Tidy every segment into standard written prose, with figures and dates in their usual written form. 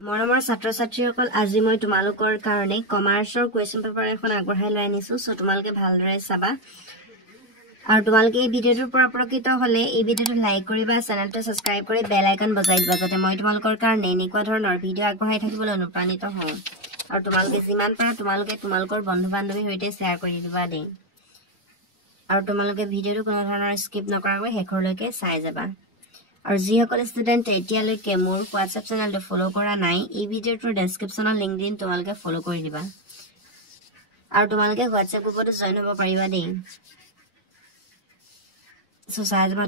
মৰমৰ ছাত্ৰ-ছাত্ৰীসকল আজি মই তোমালোকৰ কাৰণে কমাৰ্চৰ কোৱেশ্চন পেপাৰ এখন আগবঢ়াই লৈ আনিছো সো তোমালোকে ভালদৰে চাবা আৰু তোমালোকে এই ভিডিঅটোৰ পৰা উপকৃত হ'লে এই ভিডিঅটো লাইক কৰিবা চেনেলটো সাবস্ক্ৰাইব কৰি বেল আইকন বজাই দিবা যাতে মই তোমালোকৰ কাৰণে এনেকুৱা ধৰণৰ ভিডিঅ আগবঢ়াই থাকিবলৈ অনুপ্ৰাণিত হওঁ আৰু তোমালোকে যিমান পাৰা তোমালোকৰ বন্ধু-বান্ধৱীৰ সৈতে শেয়াৰ কৰি দিবা দেই আৰু তোমালোকে ভিডিঅটো কোনো ধৰণৰ স্কিপ নকৰাকৈ শেষৰলৈকে চাই যাবা और যিসকল ষ্টুডেন্ট এতিয়ালৈকে মোৰ WhatsApp চেনেলটো ফলো কৰা নাই এই ভিডিঅটোৰ ডেসক্ৰিপচনৰ লিংক দিন তোমালোকে ফলো কৰি দিবা আৰু তোমালোকে WhatsApp গ্ৰুপতো জয়েন হ'ব পাৰিবা দেই সো চাই যাবা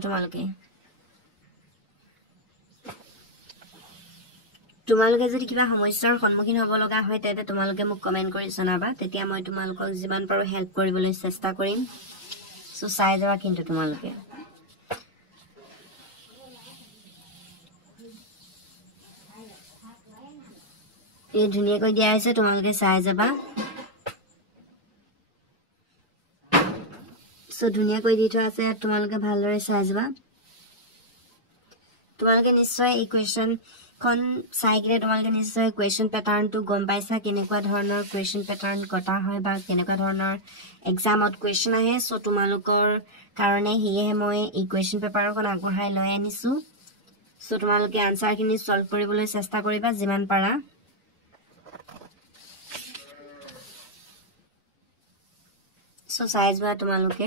তোমালোকে যদি কিবা সমস্যাৰ সন্মুখীন হ'ব লগা হয় তেতে তোমালোকে মোক কমেন্ট কৰি জনাবা তেতিয়া মই তোমালোকক যিমান পাৰো হেল্প কৰিবলৈ চেষ্টা কৰিম সো চাই যাবা কিন্তু তোমালোকে ये धुनिया को दिया है तुम्हारे साइज जाबा सो धुनिया को दी थोड़ा से तुम्हारे ভালদৰে চাই যাবা তোমালোকে নিশ্চয় এই কোৱেশ্চন খন চাই কিনে তোমালোকে নিশ্চয় কোৱেশ্চন প্যাটাৰ্নটো গম পাইছা কেনেকুৱা ধৰণৰ কোৱেশ্চন প্যাটাৰ্ন কটা হয় বা কেনেকুৱা ধৰণৰ এক্সামত কোৱেশ্চন আহে সো তোমালোকৰ কাৰণে হিয়ে মই এই কোৱেশ্চন পেপাৰখন আগবঢ়াই লৈ আনিছো সো তোমালোকে আনসাৰখিনি সলভ কৰিবলৈ চেষ্টা কৰিবা যিমান পাৰা সো সাইজ বা তোমালোকে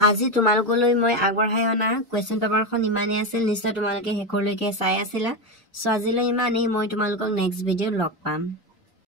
আজি তোমালোকলৈ মই আগবঢ়াই অনা কোৱেশ্চন পেপাৰখন ইমানে আছিল নিশ্চয় তোমালোকে হেকৰলৈকে চাই আছিলা সো আজিলৈ ইমানেই মই তোমালোকক নেক্সট ভিডিঅ লগ পাম